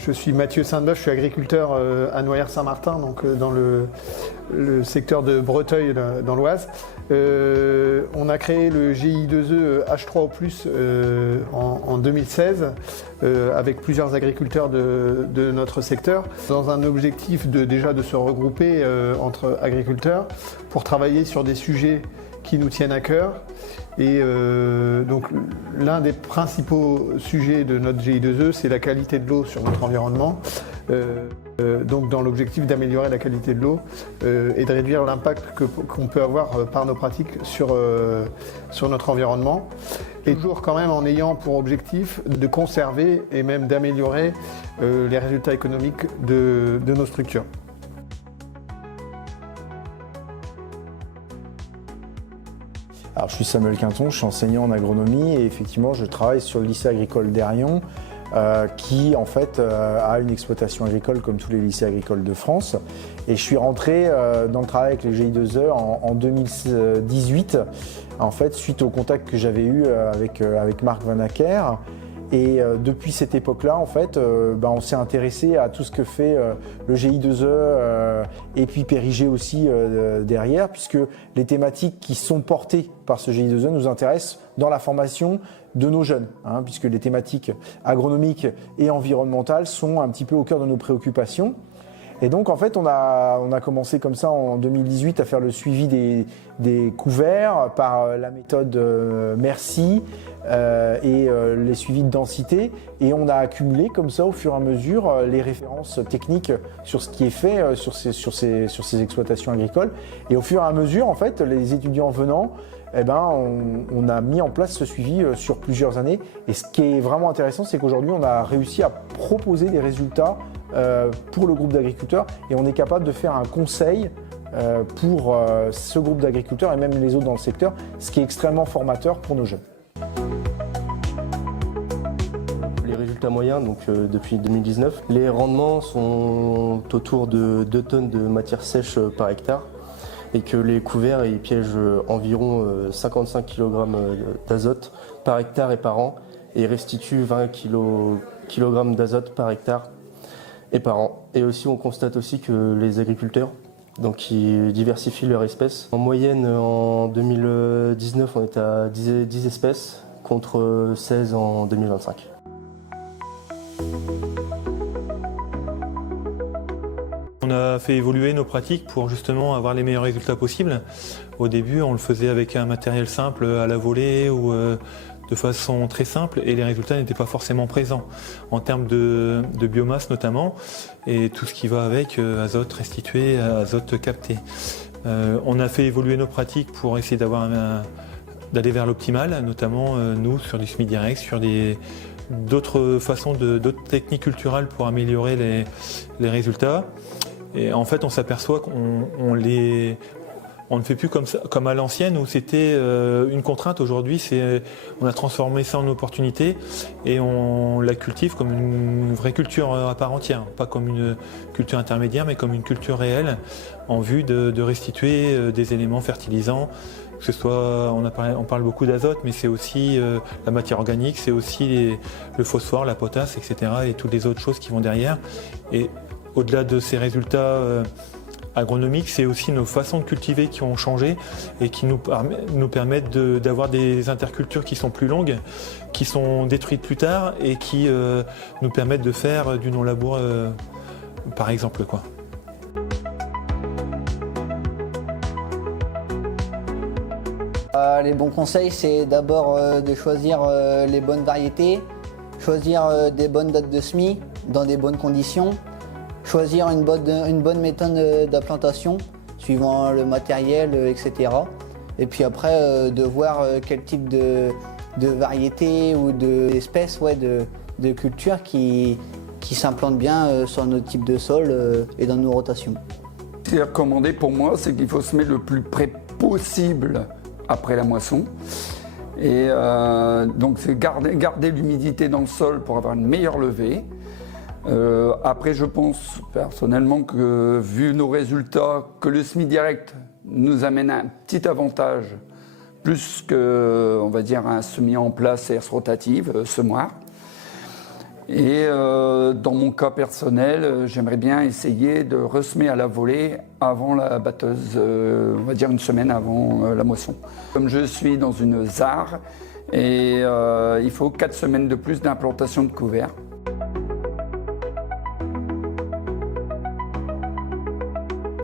Je suis Mathieu Sainte-Beuve, je suis agriculteur à Noyers-Saint-Martin, donc dans le secteur de Breteuil, dans l'Oise. On a créé le GI2E H3O+, en 2016 avec plusieurs agriculteurs de notre secteur, dans un objectif déjà de se regrouper entre agriculteurs pour travailler sur des sujets qui nous tiennent à cœur. Et donc l'un des principaux sujets de notre GI2E, c'est la qualité de l'eau sur notre environnement. Donc dans l'objectif d'améliorer la qualité de l'eau et de réduire l'impact qu'on peut avoir par nos pratiques sur notre environnement. Et toujours quand même en ayant pour objectif de conserver et même d'améliorer les résultats économiques de nos structures. Alors, je suis Samuel Quinton, je suis enseignant en agronomie et effectivement je travaille sur le lycée agricole d'Airion qui en fait a une exploitation agricole comme tous les lycées agricoles de France. Et je suis rentré dans le travail avec les GI2E en 2018 en fait suite au contact que j'avais eu avec Marc Vanacker. Et depuis cette époque-là, en fait, on s'est intéressé à tout ce que fait le GI2E et puis Périgée aussi derrière, puisque les thématiques qui sont portées par ce GI2E nous intéressent dans la formation de nos jeunes, puisque les thématiques agronomiques et environnementales sont un petit peu au cœur de nos préoccupations. Et donc en fait on a commencé comme ça en 2018 à faire le suivi des couverts par la méthode Merci et les suivis de densité, et on a accumulé comme ça au fur et à mesure les références techniques sur ce qui est fait sur ces exploitations agricoles, et au fur et à mesure en fait les étudiants venant, on a mis en place ce suivi sur plusieurs années. Et ce qui est vraiment intéressant, c'est qu'aujourd'hui on a réussi à proposer des résultats pour le groupe d'agriculteurs, et on est capable de faire un conseil pour ce groupe d'agriculteurs et même les autres dans le secteur, ce qui est extrêmement formateur pour nos jeunes. Les résultats moyens, donc depuis 2019, les rendements sont autour de 2 tonnes de matière sèche par hectare, et que les couverts ils piègent environ 55 kg d'azote par hectare et par an, et restituent 20 kg d'azote par hectare et par an. Et aussi on constate aussi que les agriculteurs ils diversifient leurs espèces. En moyenne en 2019 on était à 10 espèces contre 16 en 2025. On a fait évoluer nos pratiques pour justement avoir les meilleurs résultats possibles. Au début, on le faisait avec un matériel simple à la volée ou de façon très simple, et les résultats n'étaient pas forcément présents en termes de biomasse notamment, et tout ce qui va avec, azote restitué, azote capté. On a fait évoluer nos pratiques pour essayer d'aller vers l'optimal, notamment nous sur du semi-direct, sur d'autres façons, d'autres techniques culturelles pour améliorer les résultats. Et en fait, on s'aperçoit qu'on ne fait plus comme à l'ancienne où c'était une contrainte. Aujourd'hui, on a transformé ça en opportunité et on la cultive comme une vraie culture à part entière. Pas comme une culture intermédiaire, mais comme une culture réelle en vue de restituer des éléments fertilisants. Que ce soit, on parle beaucoup d'azote, mais c'est aussi la matière organique, c'est aussi le phosphore, la potasse, etc. et toutes les autres choses qui vont derrière. Et au-delà de ces résultats agronomiques, c'est aussi nos façons de cultiver qui ont changé et qui nous permettent d'avoir des intercultures qui sont plus longues, qui sont détruites plus tard et qui nous permettent de faire du non-labour par exemple, quoi. Les bons conseils, c'est d'abord de choisir les bonnes variétés, choisir des bonnes dates de semis dans des bonnes conditions, choisir une bonne méthode d'implantation suivant le matériel, etc. Et puis après, de voir quel type de variété ou d'espèces de culture qui s'implantent bien sur nos types de sol et dans nos rotations. Ce qui est recommandé pour moi, c'est qu'il faut semer le plus près possible après la moisson. Et donc c'est garder l'humidité dans le sol pour avoir une meilleure levée. Après, je pense personnellement que, vu nos résultats, que le semi-direct nous amène un petit avantage, plus que, on va dire, un semis en place et rotative, semoir. Et dans mon cas personnel, j'aimerais bien essayer de ressemer à la volée avant la batteuse, on va dire une semaine avant la moisson. Comme je suis dans une ZAR, et il faut 4 semaines de plus d'implantation de couverts.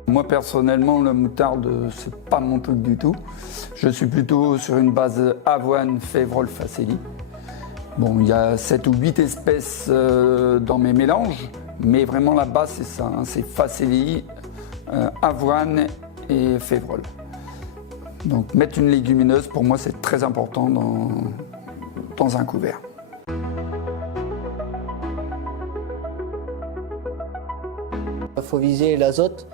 Moi personnellement, la moutarde, c'est pas mon truc du tout. Je suis plutôt sur une base avoine, févrole, facélie. Bon, il y a 7 ou 8 espèces dans mes mélanges, mais vraiment la base c'est ça, hein, c'est facélie, avoine et févrole. Donc mettre une légumineuse, pour moi, c'est très important dans un couvert. Il faut viser l'azote,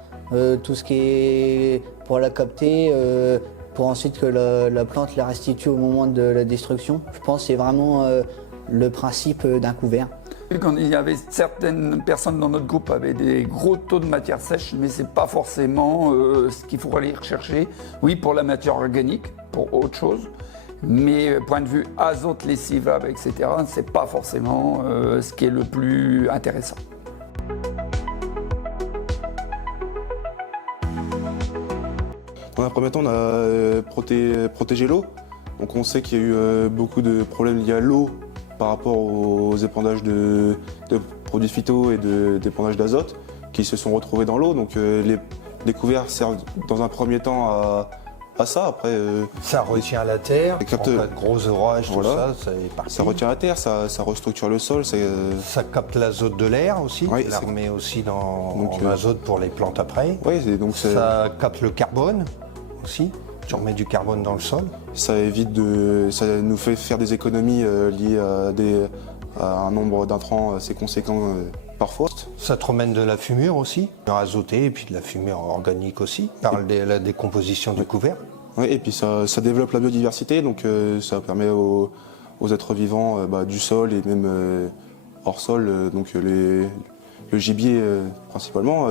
tout ce qui est pour la capter, pour ensuite que la plante la restitue au moment de la destruction. Je pense que c'est vraiment le principe d'un couvert. Quand il y avait certaines personnes dans notre groupe avaient des gros taux de matière sèche, mais c'est pas forcément ce qu'il faut aller rechercher. Oui, pour la matière organique, pour autre chose, mais point de vue azote, lessivable, etc., c'est pas forcément ce qui est le plus intéressant. Dans un premier temps, on a protégé l'eau. Donc on sait qu'il y a eu beaucoup de problèmes liés à l'eau par rapport aux épandages de produits phyto et d'épandages d'azote qui se sont retrouvés dans l'eau. Donc les couverts servent dans un premier temps à ça. Après, ça retient la terre, en capte, cas de gros orages, voilà, tout ça est parti. Ça retient la terre, ça restructure le sol. Ça capte l'azote de l'air aussi, oui, ça remet aussi en donc, azote pour les plantes après. Oui, donc ça capte le carbone aussi. Tu remets du carbone dans le sol. Ça nous fait faire des économies liées à un nombre d'intrants assez conséquent parfois. Ça te remène de la fumure aussi, azotée et puis de la fumure organique aussi, par la décomposition du couvert. Oui, et puis ça développe la biodiversité, donc ça permet aux êtres vivants du sol et même hors sol, donc le gibier principalement,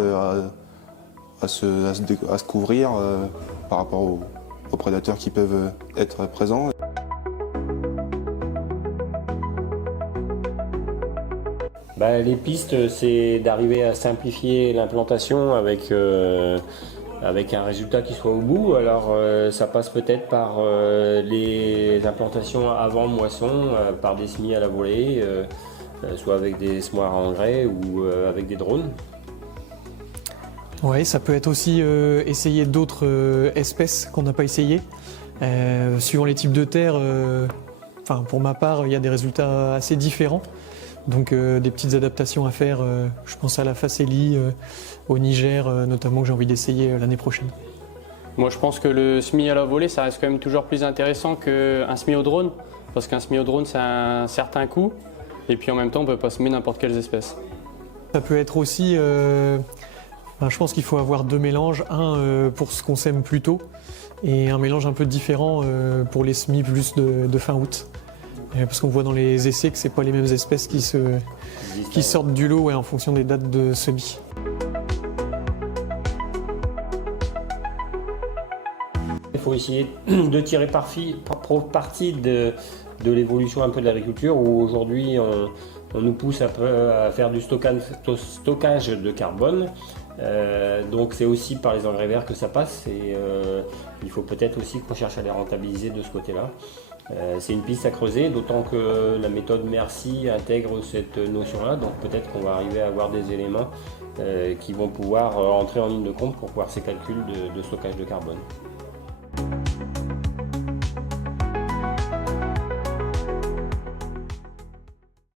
à se couvrir par rapport aux prédateurs qui peuvent être présents. Les pistes, c'est d'arriver à simplifier l'implantation avec un résultat qui soit au bout. Alors ça passe peut-être par les implantations avant moisson, par des semis à la volée, soit avec des semoirs à engrais ou avec des drones. Oui, ça peut être aussi essayer d'autres espèces qu'on n'a pas essayées. Suivant les types de terre, pour ma part, il y a des résultats assez différents. Donc des petites adaptations à faire, je pense à la facélie, au Niger notamment, que j'ai envie d'essayer l'année prochaine. Moi je pense que le semis à la volée, ça reste quand même toujours plus intéressant qu'un semis au drone. Parce qu'un semis au drone, c'est un certain coût. Et puis en même temps, on ne peut pas semer n'importe quelles espèces. Ça peut être aussi... je pense qu'il faut avoir 2 mélanges, un pour ce qu'on sème plus tôt et un mélange un peu différent pour les semis plus de fin août. Parce qu'on voit dans les essais que ce n'est pas les mêmes espèces qui sortent du lot en fonction des dates de semis. Il faut essayer de tirer parti de l'évolution un peu de l'agriculture où aujourd'hui on nous pousse un peu à faire du stockage de carbone. Donc c'est aussi par les engrais verts que ça passe et il faut peut-être aussi qu'on cherche à les rentabiliser de ce côté-là. C'est une piste à creuser, d'autant que la méthode Merci intègre cette notion-là, donc peut-être qu'on va arriver à avoir des éléments qui vont pouvoir entrer en ligne de compte pour pouvoir ces calculs de stockage de carbone.